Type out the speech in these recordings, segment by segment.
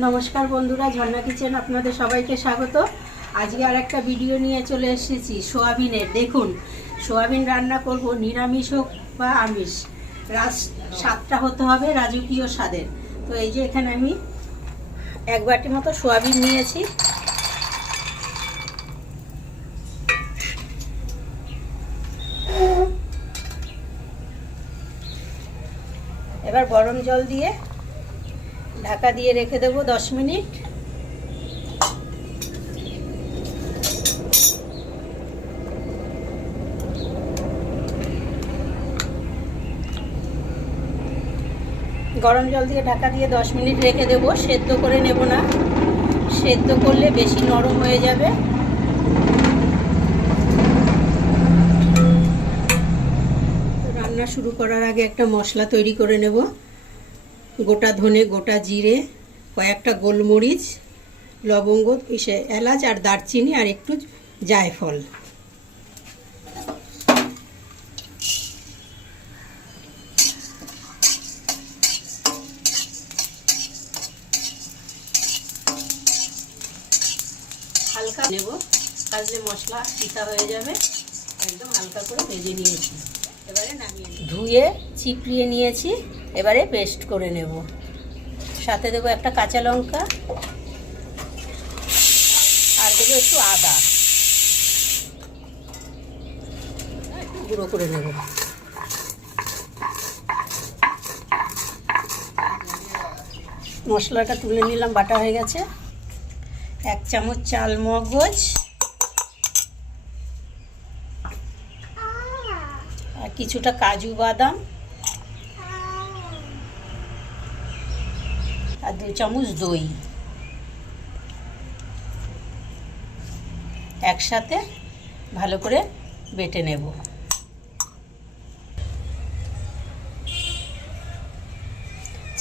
নমস্কার বন্ধুরা, ঝর্ণা কিচেন আপনাদের সবাইকে স্বাগত। আজকে আর একটা ভিডিও নিয়ে চলে এসেছি সোয়াবিনের। দেখুন, সোয়াবিন রান্না করব, নিরামিষ হোক বা আমিষ, স্বাদটা হতে হবে রাজকীয় স্বাদের। তো এই যে এখানে আমি 1 বাটি মতো সোয়াবিন নিয়েছি। এবার গরম জল দিয়ে ঢাকা দিয়ে রেখে দেবো 10 মিনিট। গরম জল দিয়ে ঢাকা দিয়ে 10 মিনিট রেখে দেবো। সেদ্ধ করে নেব না, সেদ্ধ করলে বেশি নরম হয়ে যাবে। রান্না শুরু করার আগে একটা মশলা তৈরি করে নেব। গোটা ধনে, গোটা জিরে, কয়েকটা গোলমরিচ, লবঙ্গ, এলাচ আর দারচিনি আর একটু জায়ফল। হালকা নেব, তাহলে মশলা পিতা হয়ে যাবে। একদম হালকা করে ভেজে নিয়েছি, এবারে নামিয়ে ধুয়ে চিপড়িয়ে নিয়েছি। এবারে পেস্ট করে নেব। সাথে দেবো একটা কাঁচা লঙ্কা আর দেবো একটু আদা, একটু গুঁড়ো করে নেব। মশলাটা তুলে নিলাম, বাটা হয়ে গেছে। 1 চামচ চাল মগজ আর কিছুটা কাজু বাদাম আর 2 চামচ দই একসাথে ভালো করে বেটে নেব।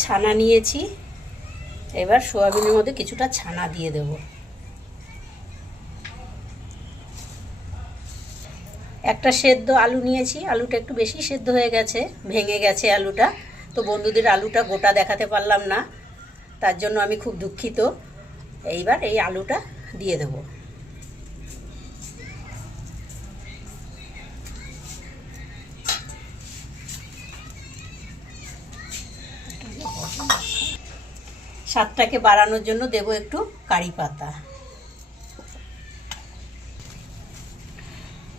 ছানা নিয়েছি, এবার সোয়াবিনের মধ্যে কিছুটা ছানা দিয়ে দেব। একটা সেদ্ধ আলু নিয়েছি, আলুটা একটু বেশি সেদ্ধ হয়ে গেছে, ভেঙে গেছে আলুটা। তো বন্ধুদের আলুটা গোটা দেখাতে পারলাম না, তার জন্য আমি খুব দুঃখিত। এইবার এই আলুটা দিয়ে দেব। স্বাদটাকে বাড়ানোর জন্য দেব একটু কারি পাতা।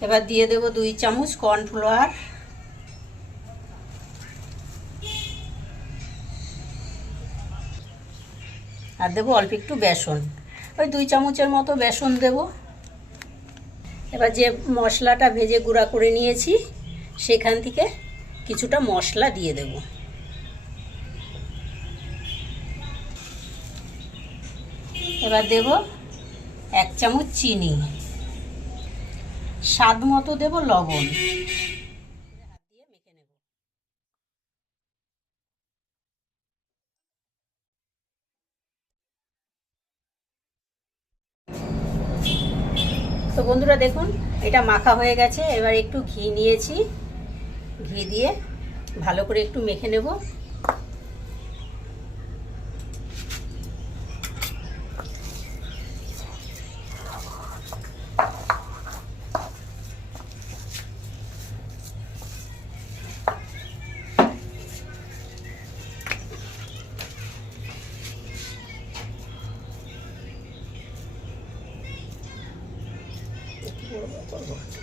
এবার দিয়ে দেব 2 চামচ কর্নফ্লাওয়ার আর দেবো অল্প একটু বেসন, ওই 2 চামচের মতো বেসন দেব। এবার যে মশলাটা ভেজে গুঁড়া করে নিয়েছি সেখান থেকে কিছুটা মশলা দিয়ে দেব। এবার দেব 1 চামচ চিনি, স্বাদ মতো দেব লবণ। তো বন্ধুরা দেখুন, এটা মাখা হয়ে গেছে। এবার একটু ঘি নিয়েছি, ঘি দিয়ে ভালো করে একটু মেখে নেব।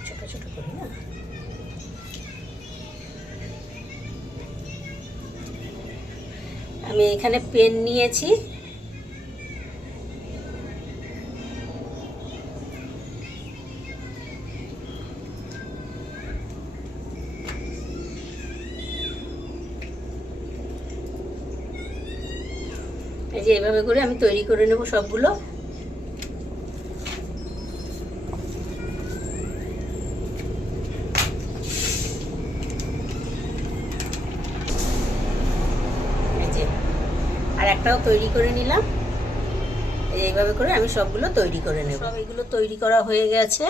ছোট ছোট করি না। আমি এখানে পেন নিয়েছি, এই যে এভাবে করে আমি তৈরি করে নেব সবগুলো। আর একটাও তৈরি করে নিলাম। এইভাবে করে আমি সবগুলো তৈরি করে নেব। সব এগুলো তৈরি করা হয়ে গেছে।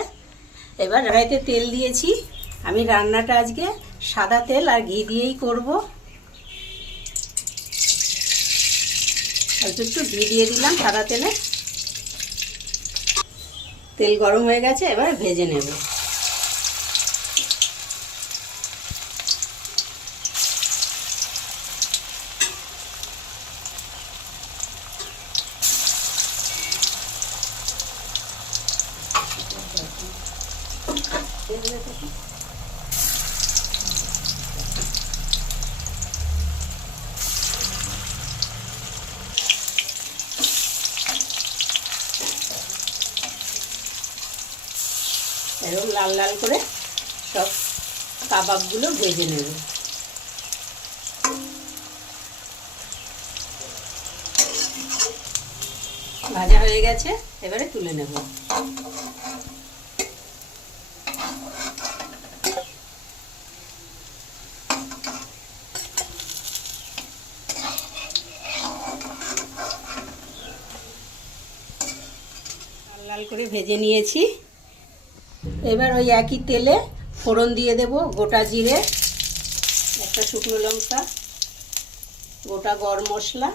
এবার কড়াইতে তেল দিয়েছি। আমি রান্নাটা আজকে সাদা তেল আর ঘি দিয়েই করব। অল্প একটু ঘি দিয়ে দিলাম সাদা তেলে। তেল গরম হয়ে গেছে, এবার ভেজে নেব। এরকম লাল লাল করে সব কাবাবগুলো ভেজে নেব। ভাজা হয়ে গেছে, এবারে তুলে নেব। লাল লাল করে ভেজে নিয়েছি। এবার ওই একই তেলে ফোড়ন দিয়ে দেব। গোটা জিরে, একটা শুকনো লঙ্কা, গোটা গরম মশলা।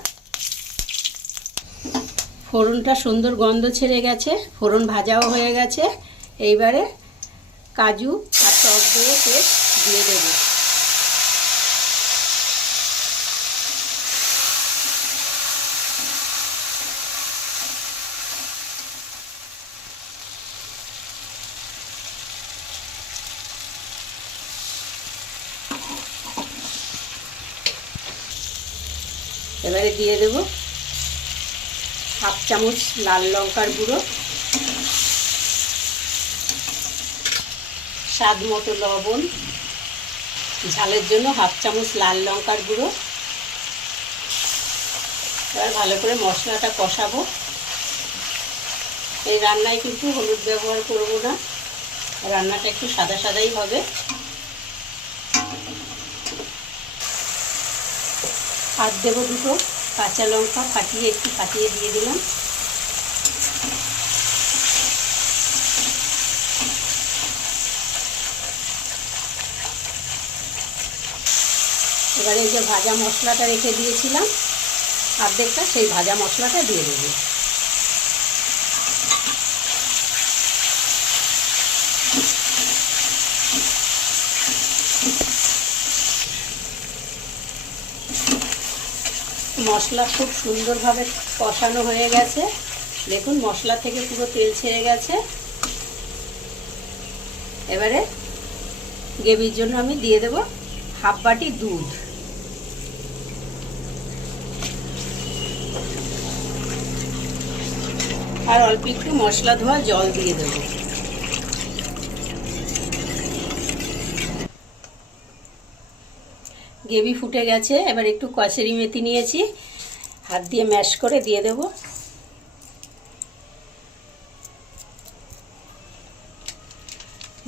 ফোড়নটা সুন্দর গন্ধ ছেড়ে গেছে, ফোড়ন ভাজাও হয়ে গেছে। এইবারে কাজু আর টক দইয়ের পেস্ট দিয়ে দেব। এবারে দিয়ে দেব হাফ চামচ লাল লঙ্কার গুঁড়ো, স্বাদ মতো লবণ, ঝালের জন্য হাফ চামচ লাল লঙ্কার গুঁড়ো। এবার ভালো করে মশলাটা কষাবো। এই রান্নায় কিন্তু হলুদ ব্যবহার করব না, রান্নাটা একটু সাদা সাদাই হবে। আর দেবো দুটো কাঁচা লঙ্কা একটু ফাটিয়ে দিয়ে দিলাম। এবারে এই যে ভাজা মশলাটা রেখে দিয়েছিলাম অর্ধেকটা, সেই ভাজা মশলাটা দিয়ে দেবো। মশলা খুব সুন্দরভাবে কষানো হয়ে গেছে। দেখুন মশলা থেকে পুরো তেল ছেড়ে গেছে। এবারে গ্রেভির জন্য আমি দিয়ে দেব হাফ বাটি দুধ। আর অল্প একটু মশলা ধোয়া জল দিয়ে দেব। গ্রেভি ফুটে গেছে। এবার একটু কসুরি মেথি নিয়েছি, হাত দিয়ে ম্যাশ করে দিয়ে দেব।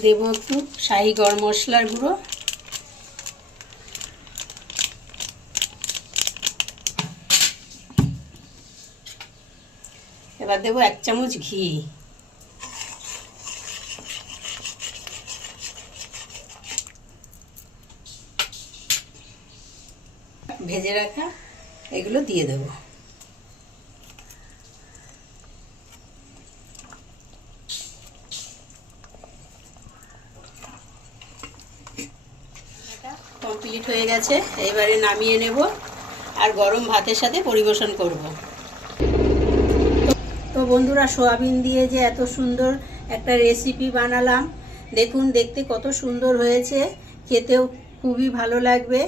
দেব একটু শাহি গরম মশলার গুঁড়ো, এবার দেব 1 চামচ ঘি। ভেজে রাখা এগুলো দিয়ে দেব। কমপ্লিট হয়ে গেছে, এবারে নামিয়ে নেব আর গরম ভাতের সাথে পরিবেশন করব। তো বন্ধুরা, সোয়াবিন দিয়ে যে এত সুন্দর একটা রেসিপি বানালাম, দেখুন দেখতে কত সুন্দর হয়েছে, খেতেও খুবই ভালো লাগবে।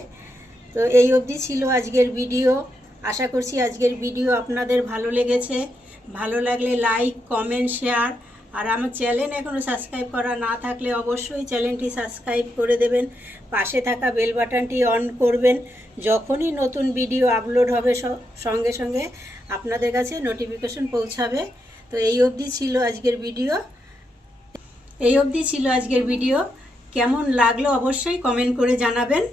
তো এই অবধি ছিল আজকের ভিডিও। আশা করছি আজকের ভিডিও আপনাদের ভালো লেগেছে। ভালো লাগলে লাইক, কমেন্ট, শেয়ার। আর আমার চ্যানেল এখনও সাবস্ক্রাইব করা না থাকলে অবশ্যই চ্যানেলটি সাবস্ক্রাইব করে দেবেন। পাশে থাকা বেল বাটনটি অন করবেন। যখনই নতুন ভিডিও আপলোড হবে সঙ্গে সঙ্গে আপনাদের কাছে নোটিফিকেশন পৌঁছাবে। তো এই অবধি ছিল আজকের ভিডিও। কেমন লাগলো অবশ্যই কমেন্ট করে জানাবেন।